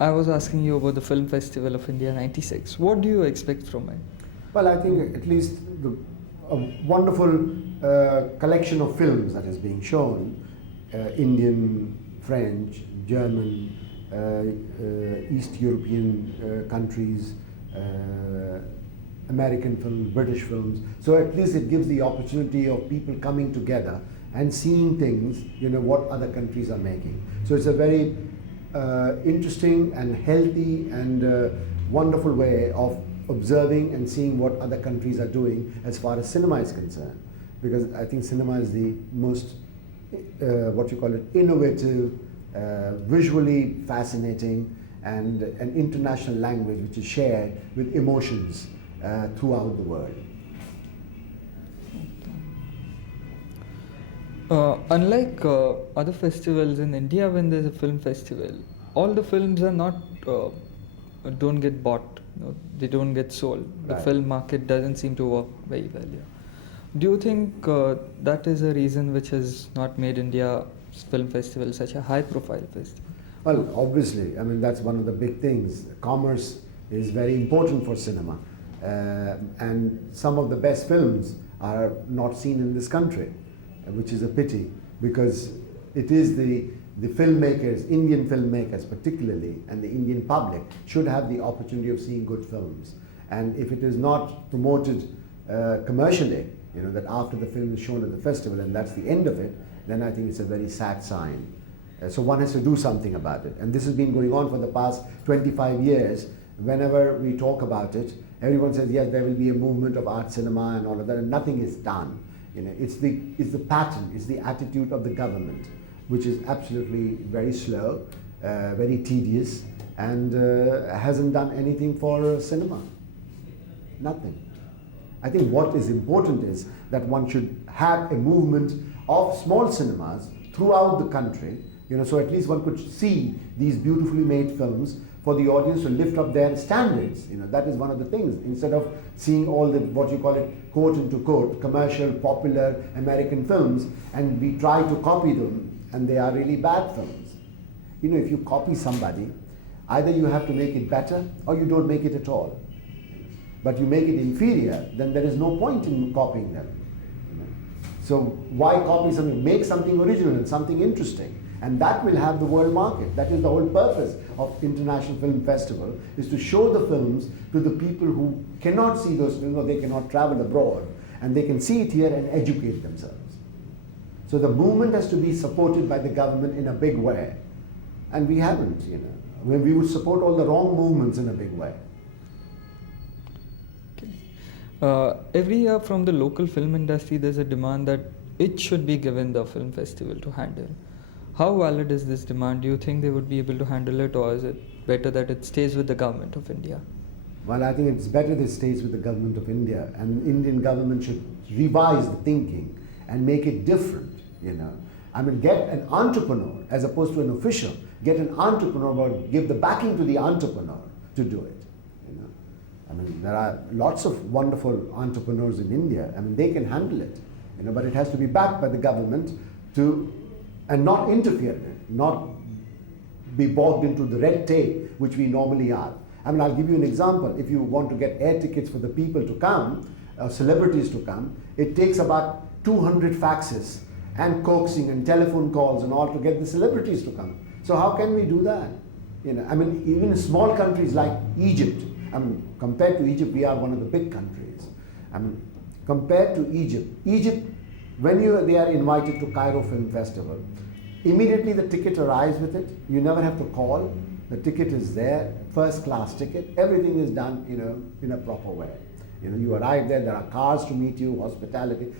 I was asking you about the Film Festival of India '96. What do you expect from it? Well, I think at least a wonderful collection of films that is being shown, Indian, French, German, East European countries, American films, British films. So at least it gives the opportunity of people coming together and seeing things, what other countries are making. So it's a very interesting and healthy and wonderful way of observing and seeing what other countries are doing as far as cinema is concerned. Because I think cinema is the most, innovative, visually fascinating, and an international language which is shared with emotions throughout the world. Unlike other festivals in India, when there's a film festival, all the films are not don't get bought. They don't get sold. The Right. film market doesn't seem to work very well here. Do you think that is a reason which has not made India Film Festival such a high-profile festival? Well, obviously, I mean, that's one of the big things. Commerce is very important for cinema. And some of the best films are not seen in this country, which is a pity, because it is the filmmakers, Indian filmmakers particularly, and the Indian public should have the opportunity of seeing good films. And if it is not promoted commercially, that after the film is shown at the festival and that's the end of it, then I think it's a very sad sign. So one has to do something about it. And this has been going on for the past 25 years. Whenever we talk about it, everyone says, yes, there will be a movement of art cinema and all of that, and nothing is done. It's the pattern, it's the attitude of the government, which is absolutely very slow, very tedious, and hasn't done anything for cinema. Nothing. I think what is important is that one should have a movement of small cinemas throughout the country, so at least one could see these beautifully made films for the audience to lift up their standards. That is one of the things. Instead of seeing all the, quote into quote, commercial, popular American films, and we try to copy them, and they are really bad films. If you copy somebody, either you have to make it better or you don't make it at all. But you make it inferior, then there is no point in copying them. So why copy something? Make something original and something interesting. And that will have the world market. That is the whole purpose of International Film Festival, is to show the films to the people who cannot see those films or they cannot travel abroad, and they can see it here and educate themselves. So the movement has to be supported by the government in a big way. And we haven't, when we would support all the wrong movements in a big way. Every year from the local film industry, there's a demand that it should be given the film festival to handle. How valid is this demand? Do you think they would be able to handle it, or is it better that it stays with the government of India? Well, I think it's better that it stays with the government of India, and the Indian government should revise the thinking and make it different, I mean, get an entrepreneur as opposed to an official. Get an entrepreneur, but give the backing to the entrepreneur to do it. I mean, there are lots of wonderful entrepreneurs in India. I mean, they can handle it, but it has to be backed by the government and not interfere in it, not be bogged into the red tape, which we normally are. I mean, I'll give you an example. If you want to get air tickets for the people to come, celebrities to come, it takes about 200 faxes and coaxing and telephone calls and all to get the celebrities to come. So how can we do that? I mean, even small countries like Egypt, I mean, compared to Egypt, we are one of the big countries. I mean, compared to Egypt, when they are invited to Cairo Film Festival, immediately the ticket arrives with it. You never have to call. The ticket is there, first class ticket. Everything is done, in a proper way. You arrive there are cars to meet you, hospitality.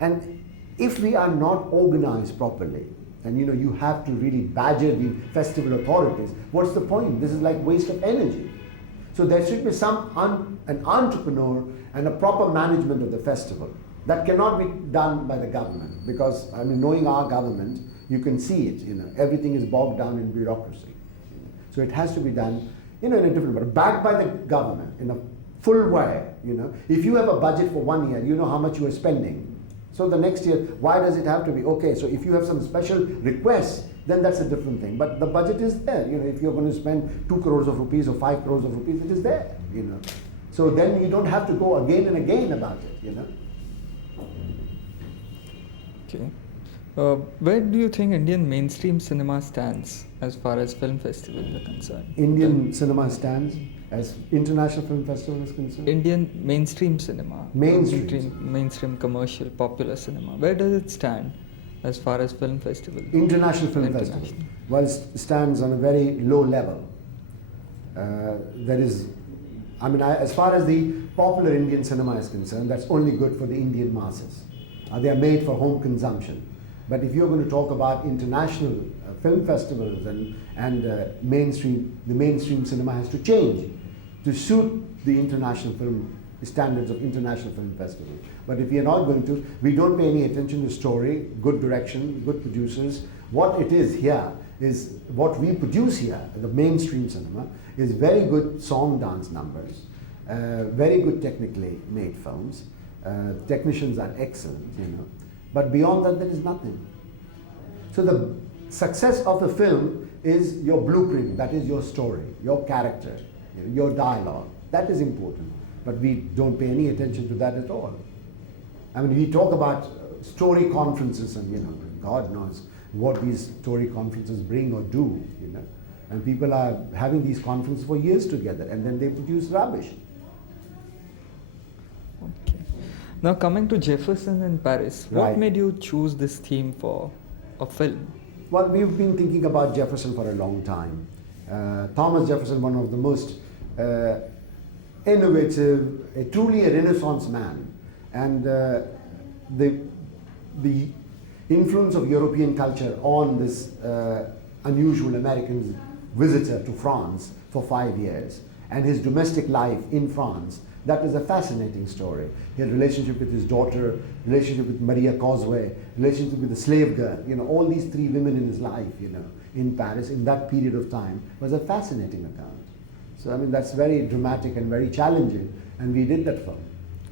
And if we are not organized properly, and you have to really badger the festival authorities, what's the point? This is like waste of energy. So there should be an entrepreneur and a proper management of the festival. That cannot be done by the government, because, I mean, knowing our government, you can see it, everything is bogged down in bureaucracy. So it has to be done, in a different way, backed by the government in a full way, If you have a budget for 1 year, you know how much you are spending. So the next year, why does it have to be? Okay, so if you have some special requests, then that's a different thing. But the budget is there. You know, if you're going to spend 2 crores of rupees or 5 crores of rupees, it is there. You know, so then you don't have to go again and again about it. You know. Okay. Where do you think Indian mainstream cinema stands as far as film festivals are concerned? Indian cinema stands as International Film Festival is concerned. Indian mainstream cinema. Mainstream commercial popular cinema. Where does it stand as far as film festivals? International Film Festival. Well, it stands on a very low level. There is, I mean, as far as the popular Indian cinema is concerned, that's only good for the Indian masses. They are made for home consumption. But if you're going to talk about international film festivals and the mainstream cinema has to change to suit the international film standards of international film festivals. But if we are not going to, we don't pay any attention to story, good direction, good producers. What it is here is what we produce here, the mainstream cinema, is very good song dance numbers, very good technically made films. Technicians are excellent, you know. But beyond that, there is nothing. So the success of the film is your blueprint, that is your story, your character, you know, your dialogue. That is important. But we don't pay any attention to that at all. I mean, we talk about story conferences and, you know, God knows what these story conferences bring or do, you know. And people are having these conferences for years together and then they produce rubbish. Okay. Now coming to Jefferson in Paris, what Right. made you choose this theme for a film? Well, we've been thinking about Jefferson for a long time. Thomas Jefferson, one of the most innovative, truly a Renaissance man. And the influence of European culture on this unusual American visitor to France for 5 years and his domestic life in France, that is a fascinating story. His relationship with his daughter, relationship with Maria Causeway, relationship with the slave girl, you know, all these 3 women in his life, you know, in Paris in that period of time was a fascinating account. So, I mean, that's very dramatic and very challenging, and we did that film.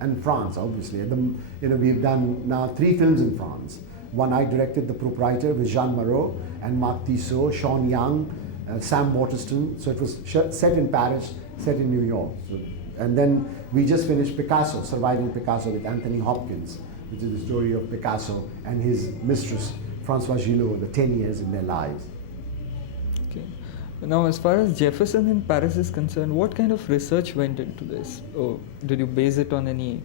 And France, obviously. You know, we've done now 3 films in France. One I directed, The Proprietor, with Jean Moreau and Marc Tissot, Sean Young, Sam Waterston. So it was set in Paris, set in New York. So, and then we just finished Picasso, Surviving Picasso, with Anthony Hopkins, which is the story of Picasso and his mistress, Françoise Gillot, the 10 years in their lives. Okay. Now, as far as Jefferson in Paris is concerned, what kind of research went into this? Or did you base it on any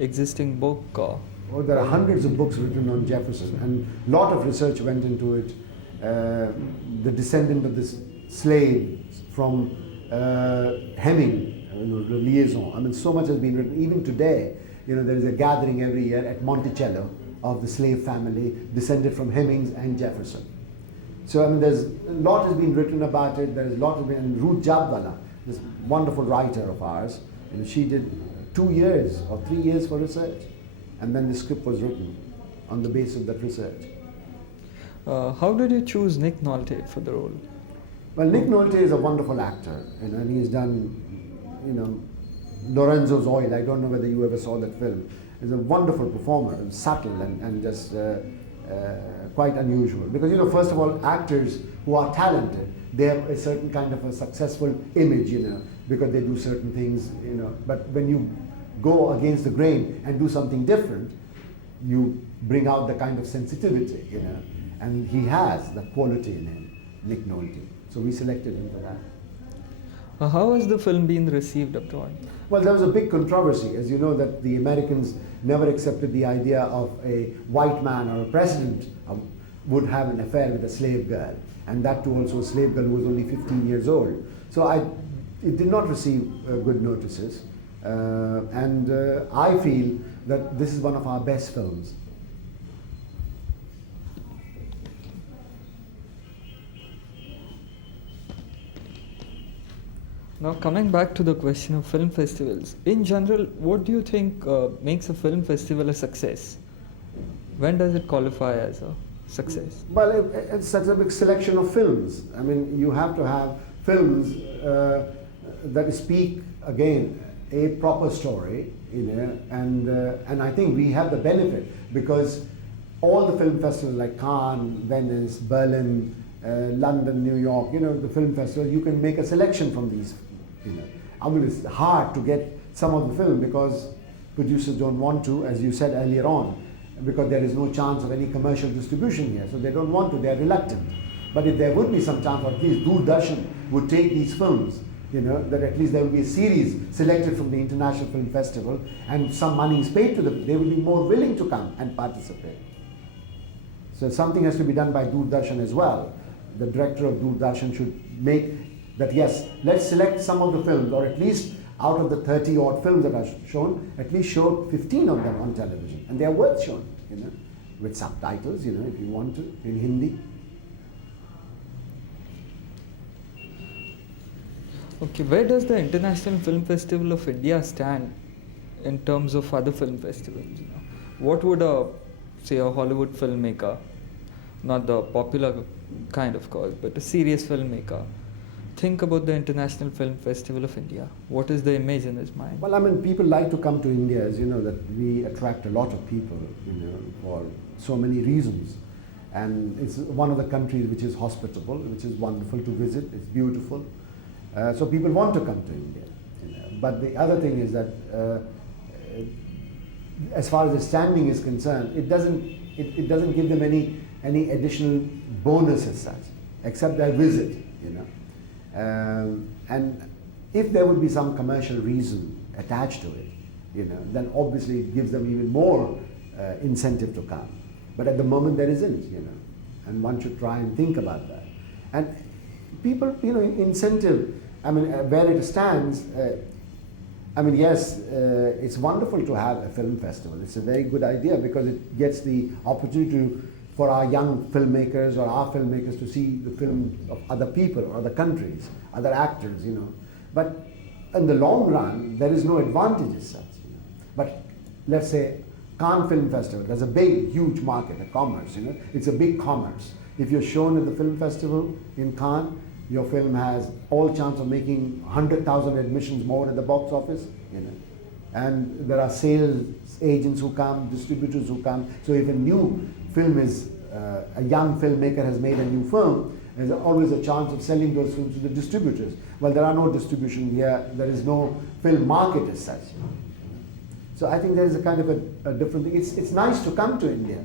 existing book? Or? Oh, there are hundreds of books written on Jefferson, and a lot of research went into it. The descendant of this slave from Hemming, you know, the liaison. I mean, so much has been written. Even today, you know, there is a gathering every year at Monticello of the slave family descended from Hemmings and Jefferson. So, I mean, there's a lot has been written about it. There's a lot has been, and Ruth Jabwala, this wonderful writer of ours, you know, she did 2 years or 3 years for research, and then the script was written on the basis of that research. How did you choose Nick Nolte for the role? Well, Nick Nolte is a wonderful actor, you know, and he's done, you know, Lorenzo's Oil. I don't know whether you ever saw that film. He's a wonderful performer, subtle and just quite unusual. Because, you know, first of all, actors who are talented, they have a certain kind of a successful image, you know, because they do certain things, you know. But when you go against the grain and do something different, you bring out the kind of sensitivity, you know. And he has that quality in him, Nick Nolte. So we selected him for that. How has the film been received abroad? Well, there was a big controversy. As you know, that the Americans never accepted the idea of a white man or a president would have an affair with a slave girl. And that too also a slave girl who was only 15 years old. So it did not receive good notices. And I feel that this is one of our best films. Now, coming back to the question of film festivals, in general, what do you think makes a film festival a success? When does it qualify as a success? Well, it's such a big selection of films. I mean, you have to have films that speak, again, a proper story, and I think we have the benefit because all the film festivals like Cannes, Venice, Berlin, London, New York, the film festival, you can make a selection from these. I mean, it's hard to get some of the film because producers don't want to, as you said earlier on, because there is no chance of any commercial distribution here, so they don't want to, they're reluctant. But if there would be some chance, or at least Doordarshan would take these films, that at least there will be a series selected from the International Film Festival and some money is paid to them, they will be more willing to come and participate. So something has to be done by Doordarshan as well. The director of Doordarshan should make that, yes, let's select some of the films, or at least out of the 30 odd films that are shown, at least show 15 of them on television. And they are worth showing, with subtitles, if you want to, in Hindi. Okay, where does the International Film Festival of India stand in terms of other film festivals? What would say a Hollywood filmmaker, not the popular kind of course, but a serious filmmaker, think about the International Film Festival of India? What is the image in his mind? Well, I mean, people like to come to India, as you know, that we attract a lot of people, for so many reasons. And it's one of the countries which is hospitable, which is wonderful to visit, it's beautiful. So people want to come to India. But the other thing is that as far as the standing is concerned, it doesn't give them any additional bonus as such, except their visit, and if there would be some commercial reason attached to it, then obviously it gives them even more incentive to come. But at the moment there isn't, and one should try and think about that. And people, incentive, I mean, where it stands, I mean, yes, it's wonderful to have a film festival. It's a very good idea because it gets the opportunity for our young filmmakers or our filmmakers to see the film of other people or other countries, other actors, But in the long run, there is no advantage as such. But let's say Cannes Film Festival, there's a big, huge market, a commerce, It's a big commerce. If you're shown at the film festival in Cannes, your film has all chance of making 100,000 admissions more at the box office, And there are sales agents who come, distributors who come. So if a new film is, a young filmmaker has made a new film, there's always a chance of selling those films to the distributors. Well, there are no distribution here, there is no film market as such. So I think there is a kind of a different thing. It's nice to come to India,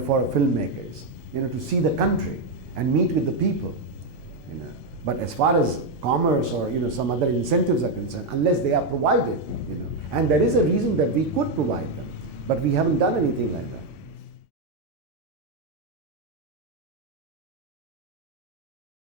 for filmmakers, to see the country and meet with the people, But as far as commerce or some other incentives are concerned, unless they are provided, and there is a reason that we could provide them, but we haven't done anything like that.